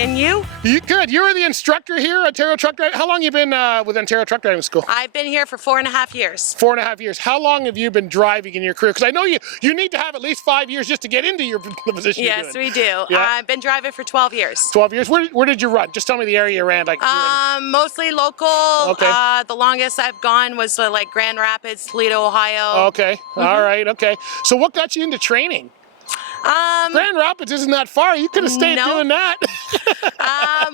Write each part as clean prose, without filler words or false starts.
and you? Good. You were the instructor here at Ontario Truck Driving. How long have you been with Ontario Truck Driving School? I've been here for 4.5 years. 4.5 years. How long have you been driving in your career? Because I know you need to have at least 5 years just to get into the position you're Yes, doing. we do. Yeah. I've been driving for 12 years. 12 years. Where did you run? Just tell me the area you ran. Like, Mostly local. Okay. The longest I've gone was like Grand Rapids, Toledo, Ohio. Okay. All right. Okay. So what got you into training? Grand Rapids isn't that far. You could have stayed doing that.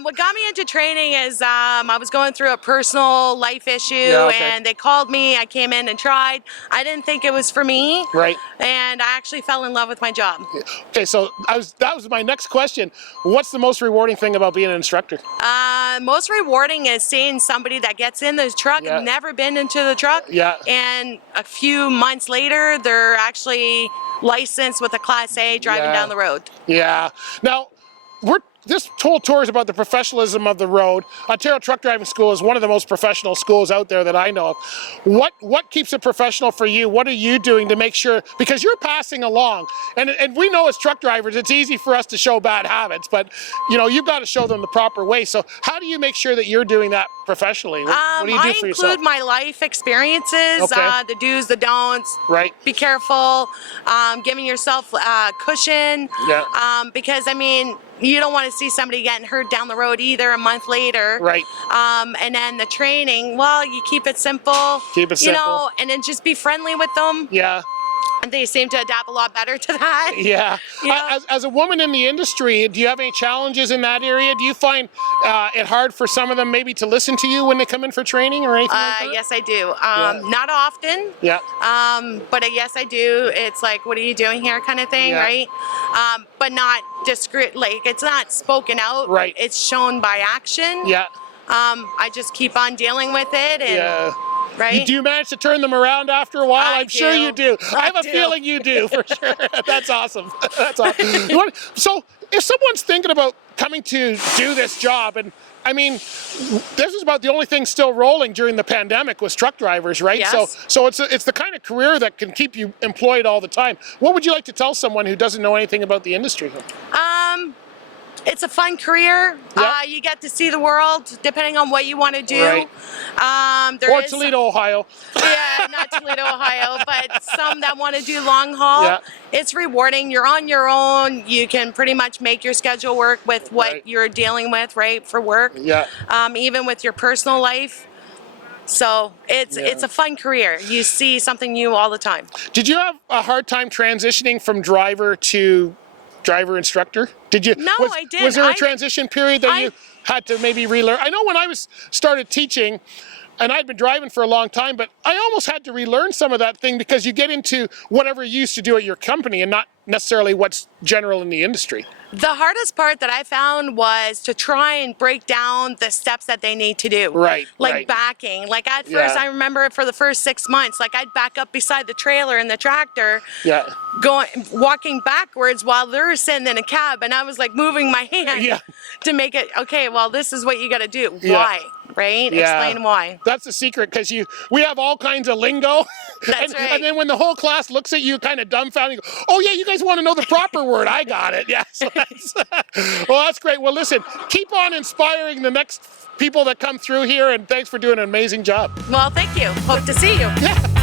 What got me into training is I was going through a personal life issue, and they called me. I came in and tried. I didn't think it was for me. Right. And I actually fell in love with my job. Okay, so that was my next question. What's the most rewarding thing about being an instructor? Most rewarding is seeing somebody that gets in the truck, never been into the truck, and a few months later, they're actually licensed with a Class A driving down the road. Yeah. Now, this whole tour is about the professionalism of the road. Ontario Truck Driving School is one of the most professional schools out there that I know of. What keeps it professional for you? What are you doing to make sure, because you're passing along, and we know as truck drivers it's easy for us to show bad habits, but you know, you've got to show them the proper way. So how do you make sure that you're doing that professionally? What do you do for yourself? I include my life experiences, the do's, the don'ts. Right. Be careful, giving yourself cushion. Yeah. Because I mean, you don't want to see somebody getting hurt down the road either a month later. Right. And then the training, well, you keep it simple. Keep it simple. You know, and then just be friendly with them. Yeah. And they seem to adapt a lot better to that. Yeah. You know? As a woman in the industry, do you have any challenges in that area? Do you find it hard for some of them maybe to listen to you when they come in for training or anything like that? Yes, I do. Not often. Yeah. But yes, I do. It's like, what are you doing here kind of thing, right? But not discreet, like it's not spoken out. Right. It's shown by action. Yeah. I just keep on dealing with it. And, right? Do you manage to turn them around after a while? I'm sure you do. I have a feeling you do, for sure. That's awesome. That's awesome. So if someone's thinking about coming to do this job, and I mean, this is about the only thing still rolling during the pandemic was truck drivers, right? Yes. So it's the kind of career that can keep you employed all the time. What would you like to tell someone who doesn't know anything about the industry? It's a fun career. You get to see the world, depending on what you want to do. Right. Or Toledo, Ohio. Yeah, not Toledo, Ohio, but some that want to do long haul. Yeah. It's rewarding. You're on your own. You can pretty much make your schedule work with what you're dealing with, right, for work. Yeah. Even with your personal life. So it's a fun career. You see something new all the time. Did you have a hard time transitioning from driver to driver instructor? Did you? No, I didn't. Was there a transition period that you had to maybe relearn? I know when I started teaching, and I'd been driving for a long time, but I almost had to relearn some of that thing because you get into whatever you used to do at your company and not necessarily what's general in the industry. The hardest part that I found was to try and break down the steps that they need to do. Right. Like backing. Like at first, I remember for the first 6 months, like I'd back up beside the trailer in the tractor. Yeah. Walking backwards while they're sitting in a cab, and I was like moving my hand to make it, okay, well, this is what you got to do. Why? Right? Yeah. Explain why. That's the secret, because we have all kinds of lingo. That's right. And then when the whole class looks at you kind of dumbfounded, go, oh yeah, you guys want to know the proper word. I got it. Yeah. So well, that's great. Well, listen, keep on inspiring the next people that come through here, and thanks for doing an amazing job. Well, thank you. Hope to see you. Yeah.